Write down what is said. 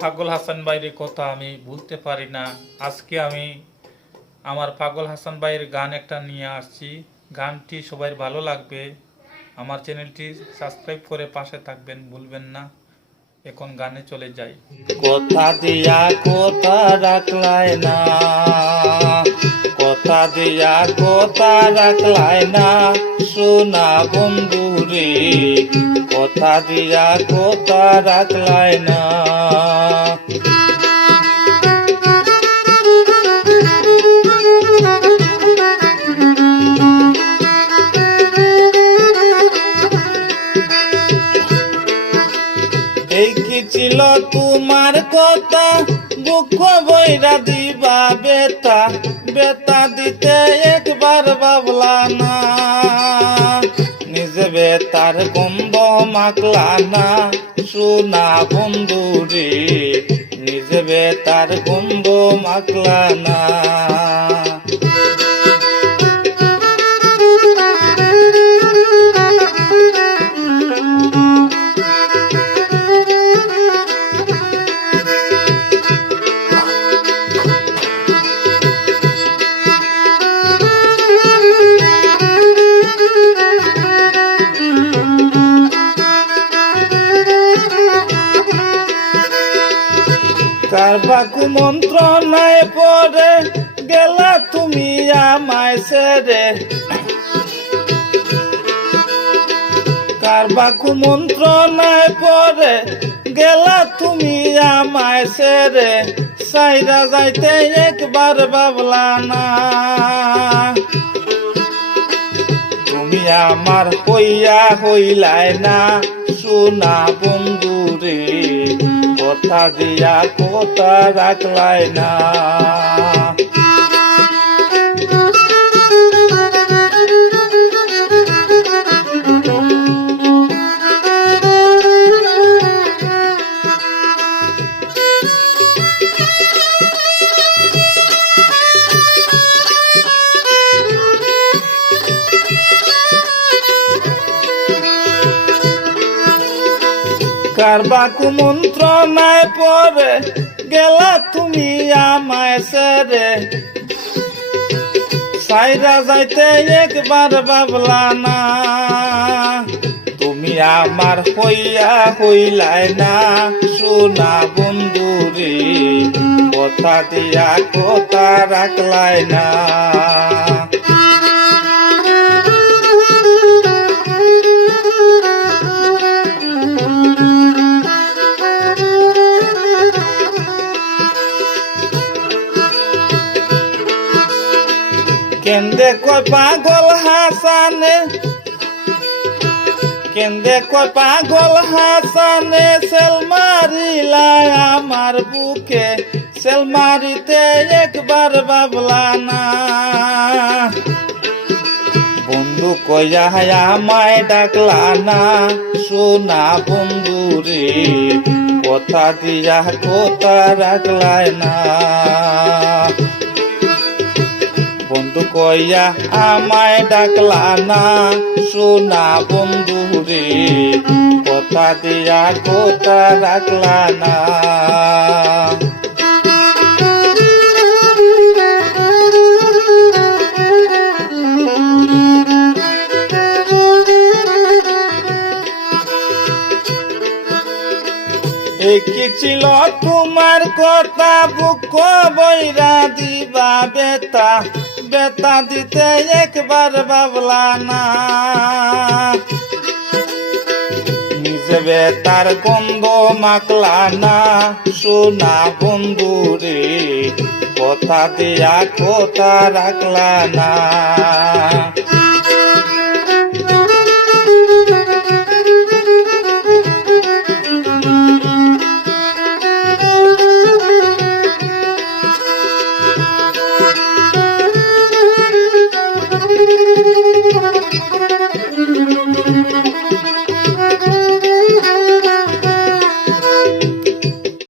পাগল হাসান ভাইয়ের কথা আমি ভুলতে পারি না। আজকে আমি আমার পাগল হাসান ভাইয়ের গান একটা নিয়ে আসছি। গানটি সবাই ভালো লাগবে। আমার চ্যানেলটি সাবস্ক্রাইব করে পাশে থাকবেন, ভুলবেন না। এখন গানে চলে যাই। কথা দিয়া কথা রাখলাই না। কথা দিয়া কথা রাখলাই না। সোনা বন্ধু রে কথা দিয়া কথা রাখলাই না। ছিল তোমার কথা, দুঃখ বইরা দিবা বেতা বেতা দিতে একবার বাবলা না। নিজে বেতার গন্ধ মাকলা না, সোনা বন্ধু রে নিজে বেতার গন্ধ মাকলা না। পরে গেলা তুমি আমায় সেরে। কারবাকু মন্ত্র নাই পরে গেলা তুমি আমায় সেরে। সাইরা যাইতে একবার বাবলা না। তুমি আমার হইয়া হইলাই না, সোনা বন্ধু রে কথা দিয়া কথা রাখলাই না। কারবাকু মন্ত্র নাই পরে গেলা তুমি আমায় সেরে। সাইরা যাইতে একবার বাবলা না, তুমি আমার হইয়া হইলাই না। সোনা বন্ধু রে কথা দিয়া কথা রাখলাই না। কেন্দে কয় পাগল হাসানে? কেন্দে কয় পাগল হাসানে? সেল মারিলা আমার বুকে। সেল মারিতে একবার বাবলা না। বন্ধু কয়া আমায় ডাকলা না। সোনা বন্ধু রে কথা দিয়া কথা রাখলাই না। কইয়া আমায় ডাকলা না। সোনা বন্ধু রে, কথা দিয়া কথা রাখলা না। কি ছিল তোমার কথা? বুক বৈরা দিবা বেতা। বেতা দিতে একবার বাবলা না নিজে তার গন্ধ মাকলা না সোনা বন্ধু কথা দিয়া কথা রাখলা না